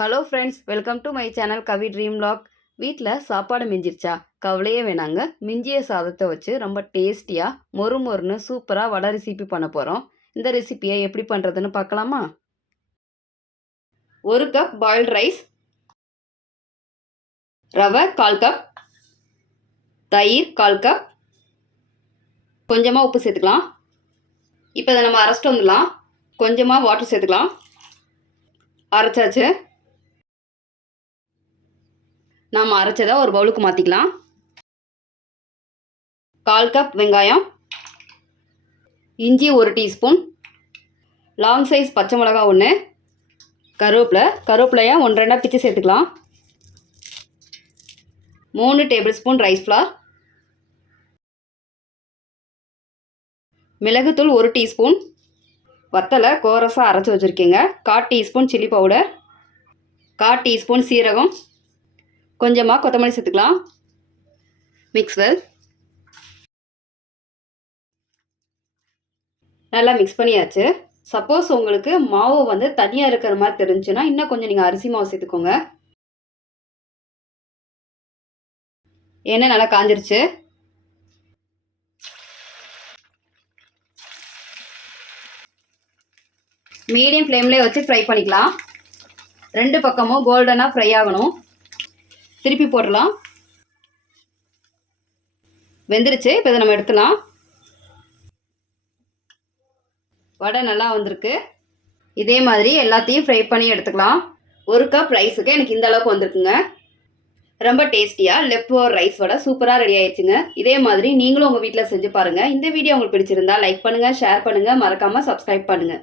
Hello friends, welcome to my channel Kavi dream vlog. வீட்டில் சாப்பாடு மிஞ்சிருச்சா? கவலையே வேணாங்க. மிஞ்சிய சாதத்தை வச்சு ரொம்ப டேஸ்டியாக மொறு மொறுன்னு சூப்பராக வடை ரெசிபி பண்ண போகிறோம். இந்த ரெசிபியை எப்படி பண்ணுறதுன்னு பார்க்கலாமா? 1 கப் பாயில்டு ரைஸ், ரவை 1/4 கப், தயிர் 1/4 கப், கொஞ்சமாக உப்பு சேர்த்துக்கலாம். இப்போ இதை நம்ம அரைச்சிட்டு வந்துடலாம். கொஞ்சமாக வாட்டர் சேர்த்துக்கலாம். அரைச்சாச்சு. நாம் அரைச்சதை ஒரு பவுலுக்கு மாற்றிக்கலாம். 1/4 கப் வெங்காயம், இஞ்சி 1 டீஸ்பூன், லாங் சைஸ் பச்சை மிளகா 1, கருவேப்பிலையை 1-2 பிச்சு சேர்த்துக்கலாம். 3 டேபிள் ஸ்பூன் ரைஸ் ஃப்ளார், மிளகுத்தூள் 1 டீஸ்பூன், வத்தலை கோரஸாக அரைச்சி வச்சுருக்கீங்க, 1/4 டீஸ்பூன் சில்லி பவுடர், 1/4 டீஸ்பூன் சீரகம், கொஞ்சமாக கொத்தமல்லி சேர்த்துக்கலாம். Mix well. நல்லா மிக்ஸ் பண்ணியாச்சு. சப்போஸ் உங்களுக்கு மாவு தனியாக இருக்கிற மாதிரி தெரிஞ்சுன்னா இன்னும் கொஞ்சம் நீங்கள் அரிசி மாவு சேர்த்துக்கோங்க. எண்ணெய் நல்லா காஞ்சிருச்சு. மீடியம் ஃப்ளேம்லேயே வச்சு ஃப்ரை பண்ணிக்கலாம். 2 பக்கமும் கோல்டனாக ஃப்ரை ஆகணும். திருப்பி போடலாம். வெந்துருச்சு. இப்போ இதை நம்ம எடுத்துலாம். வடை நல்லா வந்திருக்கு. இதே மாதிரி எல்லாத்தையும் ஃப்ரை பண்ணி எடுத்துக்கலாம். 1 கப் ரைஸுக்கு எனக்கு இந்த அளவுக்கு வந்திருக்குங்க. ரொம்ப டேஸ்டியாக லெஃப்ட் ஓவர் ரைஸ் வடை சூப்பராக ரெடி ஆயிடுச்சுங்க. இதே மாதிரி நீங்களும் உங்கள் வீட்டில் செஞ்சு பாருங்கள். இந்த வீடியோ உங்களுக்கு பிடிச்சிருந்தா லைக் பண்ணுங்கள், ஷேர் பண்ணுங்கள், மறக்காமல் சப்ஸ்கிரைப் பண்ணுங்கள்.